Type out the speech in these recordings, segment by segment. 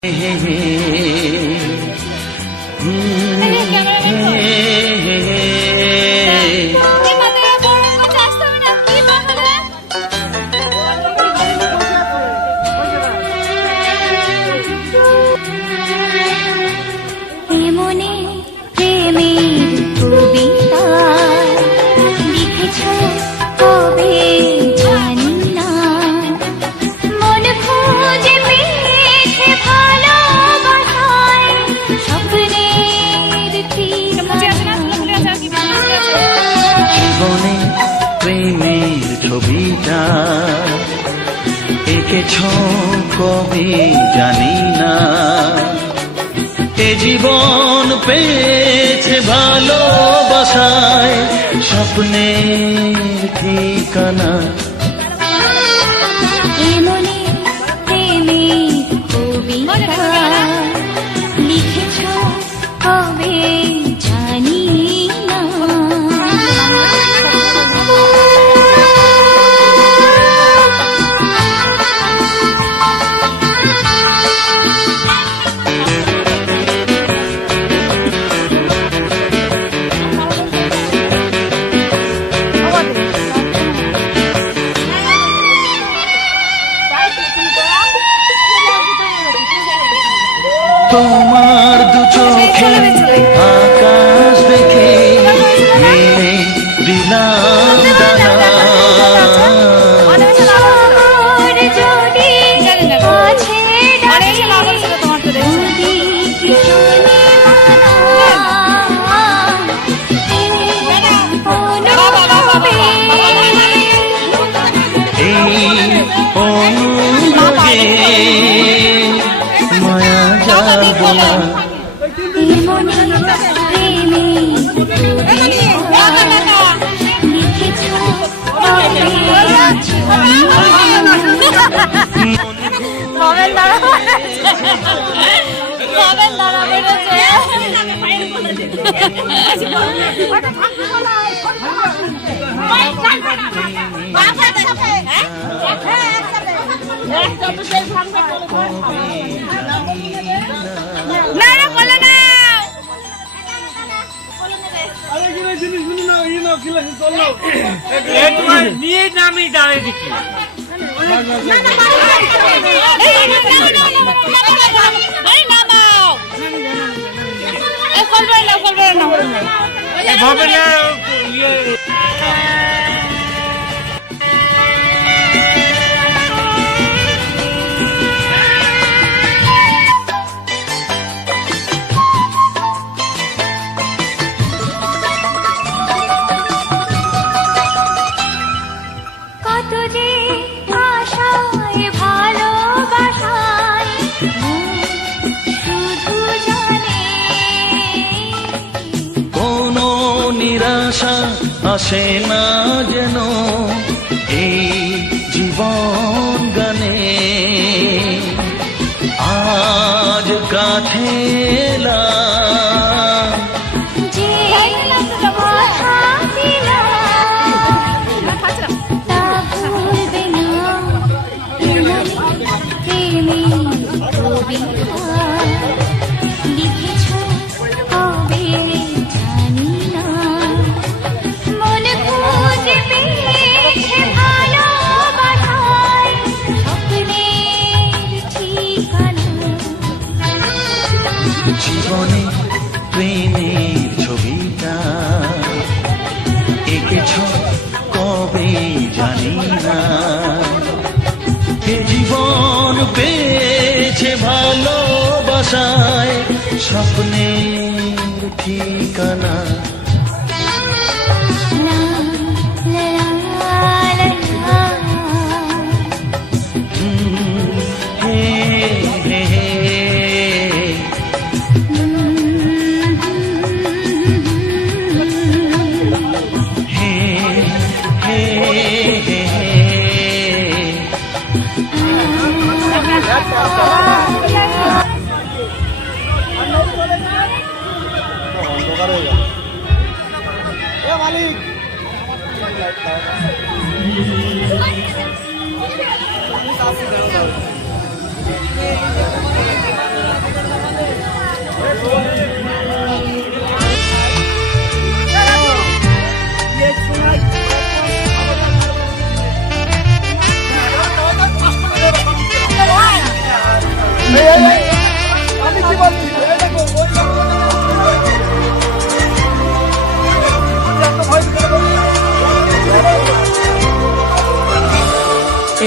嘿嘿嘿。কবি জানি না। এ জীবন পেয়েছে ভালোবাসায় স্বপ্নের ঠিকানা তোমার দু চোখে না না বলে না নিয়ে নামি দাঁড়িয়ে দেখি না না না না আসে না যেন এই জীবন। ভাষায় স্বপ্নের ঠিকানা। Thank you.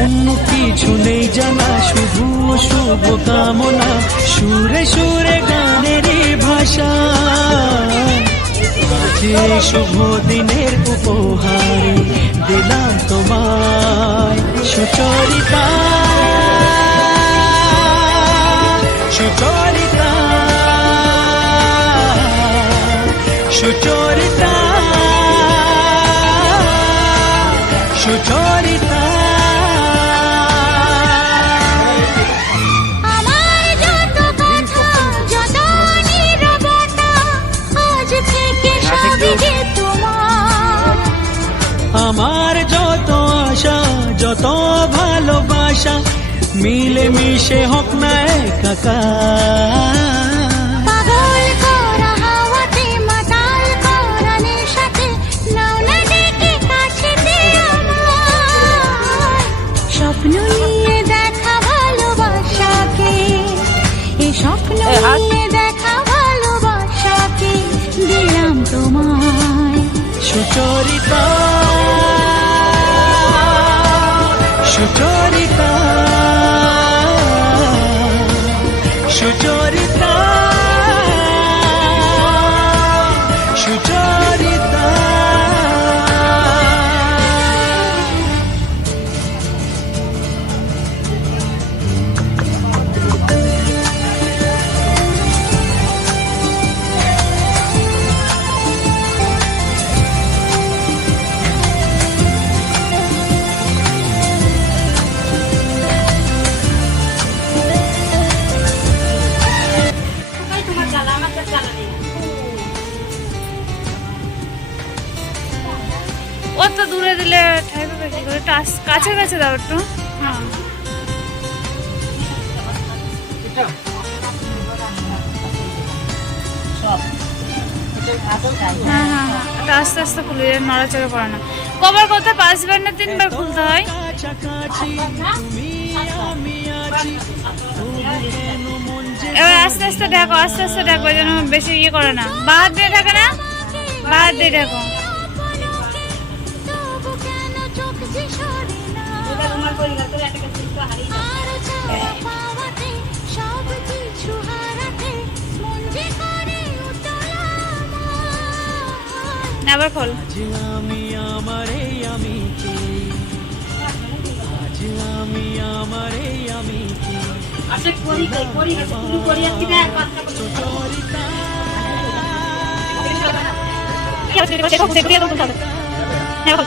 অন্য কিছু নেই জানা, শুধু শুভ কামনা। সুরে সুরে গানের ভাষা। এই শুভ দিনের উপহারে দিলাম তোমায় সুচরিতা। সুচরিতা। সুচরিতা। সুচরিতা। মিলে মিশে হোক না আমার স্বপ্ন নিয়ে দেখা ভালোবাসাকে স্বপ্ন নিয়ে দেখা ভালোবাসাকে দিলাম তোমায়। সুচরিতা সুচরিতা। অত দূরে দিলে ঠাইবে কি করে। কাছে কাছে দাও একটু। হ্যাঁ। হ্যাঁ হ্যাঁ হ্যাঁ। একটু আস্তে আস্তে খুলে যায়, নড়াচড়া করে না। কবার করতে পাঁচবার না তিনবার খুলতে হয়। এবার আস্তে আস্তে ঢাকো আস্তে আস্তে ঢাকো যেন বেশি ইয়ে করে না। বাহার দিয়ে ঢাকে না। বাহার দিয়ে ঢাকো। আবার খোল। আমি আমার এই আমি কে? আজ আমি আমার এই আমি কে? সুচরিতা সুচরিতা সুচরিতা তারা যে স্বপ্ন দিশাহারা সে রাত জেগে সে স্বপ্ন দিশাহারা সে রাত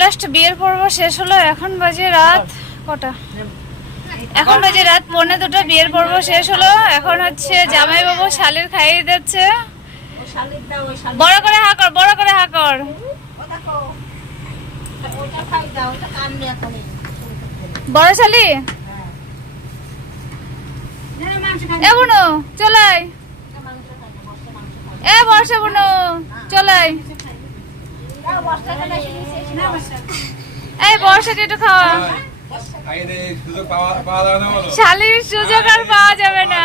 লাস্ট বিয়ের পর্ব শেষ হলো, এখন বাজে রাত কটা? এখন বাজে রাত পৌনে দুটো, বিয়ের পর্ব শেষ হলো, এখন হচ্ছে জামাই বাবু শালির খাইয়ে দিচ্ছে। বড় করে হাকর বড় করে হাকর বড় শালি? এ বুনু চলাই এ বর্ষা বুনু চলাই এই বর্ষাটি একটু খাওয়া। শালির সুযোগ আর পাওয়া যাবে না।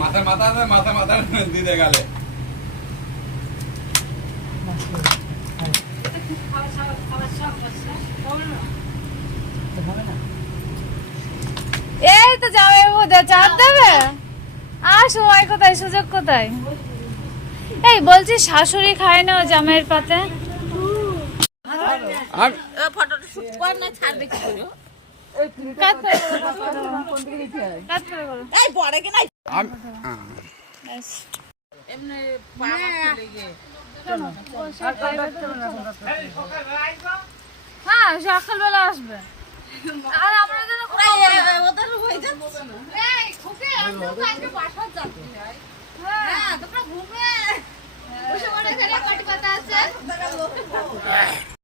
মাথা মাথা না মাথা মাথা দিতে গেলে। এই তো জামাই বাবু চাপ দেবে? আর সময় কোথায় সুযোগ কোথায়? এই বলছি শাশুড়ি খায় না জামাইয়ের পাতে? আর করে করো, কাট করে করো। ব্যাস। হ্যাঁ সকালবেলা আসবে আর আমরা যেন এই, খুকি, আমরা তো আজকে বাসার যাত্রী হ্যাঁ, তোমরা ঘুমে বসে পড়ে এখানে কটি পাতা আছে